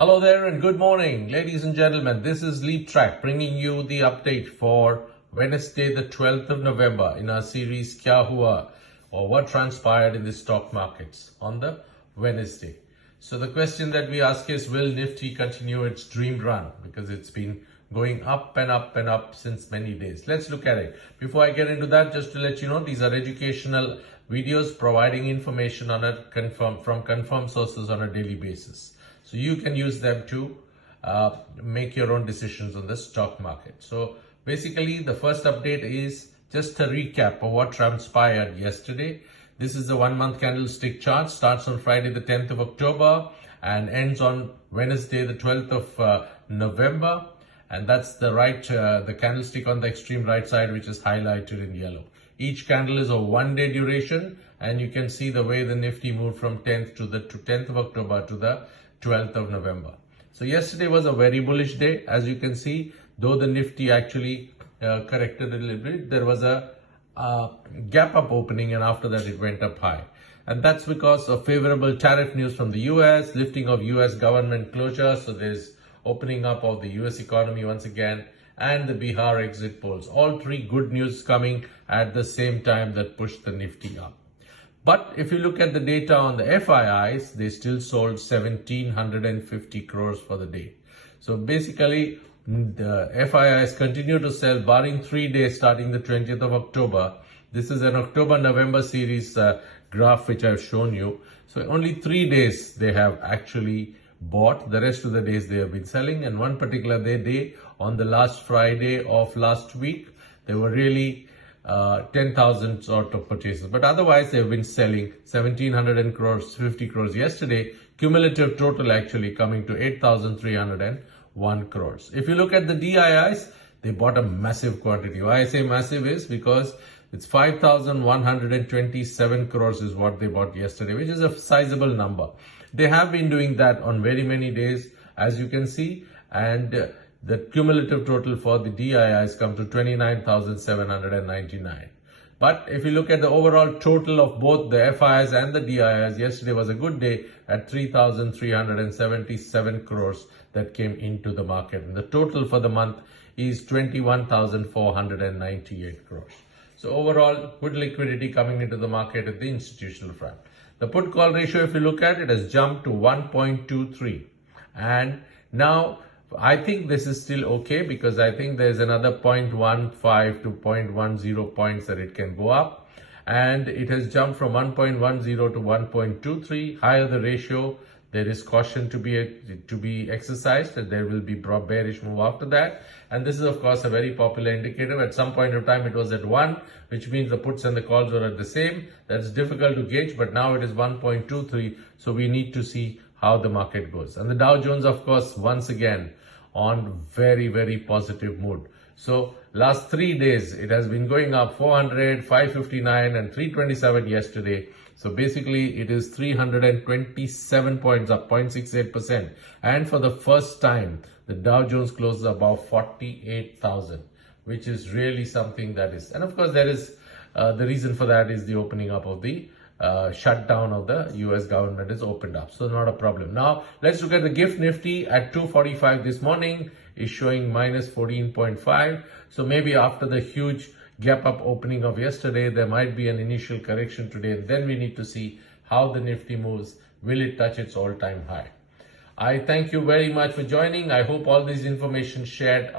Hello there and good morning, ladies and gentlemen. This is LEAPTRAC bringing you the update for Wednesday, the 12th of November in our series Kya Hua, or what transpired in the stock markets on the Wednesday. So the question that we ask is, will Nifty continue its dream run? Because it's been going up and up and up since many days. Let's look at it. Before I get into that, just to let you know, these are educational videos providing information on it from confirmed sources on a daily basis. So you can use them to make your own decisions on the stock market. So basically the first update is just a recap of what transpired yesterday. This is the 1 month candlestick chart, starts on Friday the 10th of October and ends on Wednesday the 12th of November. And that's the candlestick on the extreme right side, which is highlighted in yellow. Each candle is of 1 day duration, and you can see the way the Nifty moved from 10th to the 10th of October to the 12th of November. So yesterday was a very bullish day, as you can see. Though the Nifty actually corrected a little bit, there was a gap up opening, and after that it went up high. And that's because of favorable tariff news from the US, lifting of US government closure. So there's opening up of the US economy once again, and the Bihar exit polls. All three good news coming at the same time that pushed the Nifty up. But if you look at the data on the FIIs, they still sold 1,750 crores for the day. So basically, the FIIs continue to sell, barring 3 days starting the 20th of October. This is an October-November series graph which I've shown you. So only 3 days they have actually bought. The rest of the days they have been selling. And one particular day on the last Friday of last week, they were really 10,000 sort of purchases, but otherwise they have been selling 1,700 crores, 50 crores yesterday. Cumulative total actually coming to 8,301 crores. If you look at the DIIs, they bought a massive quantity. Why I say massive is because it's 5,127 crores is what they bought yesterday, which is a sizable number. They have been doing that on very many days, as you can see, and the cumulative total for the DIIs come to 29,799. But if you look at the overall total of both the FIIs and the DIIs, yesterday was a good day at 3,377 crores that came into the market. And the total for the month is 21,498 crores. So overall, good liquidity coming into the market at the institutional front. The put call ratio, if you look at it, has jumped to 1.23. And now I think this is still okay, because I think there's another 0.15 to 0.10 points that it can go up. And it has jumped from 1.10 to 1.23. Higher the ratio, there is caution to be exercised, and there will be bearish move after that. And this is of course a very popular indicator. At some point of time it was at 1, which means the puts and the calls were at the same. That's difficult to gauge, but now it is 1.23. So we need to see how the market goes. And the Dow Jones, of course, once again on very, very positive mood. So last 3 days, it has been going up 400, 559 and 327 yesterday. So basically it is 327 points up, 0.68%. And for the first time, the Dow Jones closes above 48,000, which is really something that is. And of course, there is the reason for that is the opening up of the shutdown of the US government is opened up. So not a problem. Now let's look at the gift Nifty at 245 this morning is showing minus 14.5. So maybe after the huge gap up opening of yesterday, there might be an initial correction today. And then we need to see how the Nifty moves. Will it touch its all-time high? I thank you very much for joining. I hope all these information shared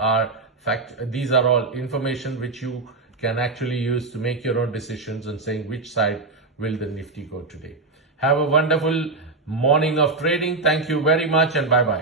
these are all information which you can actually use to make your own decisions on saying which side will the Nifty go today. Have a wonderful morning of trading. Thank you very much and bye-bye.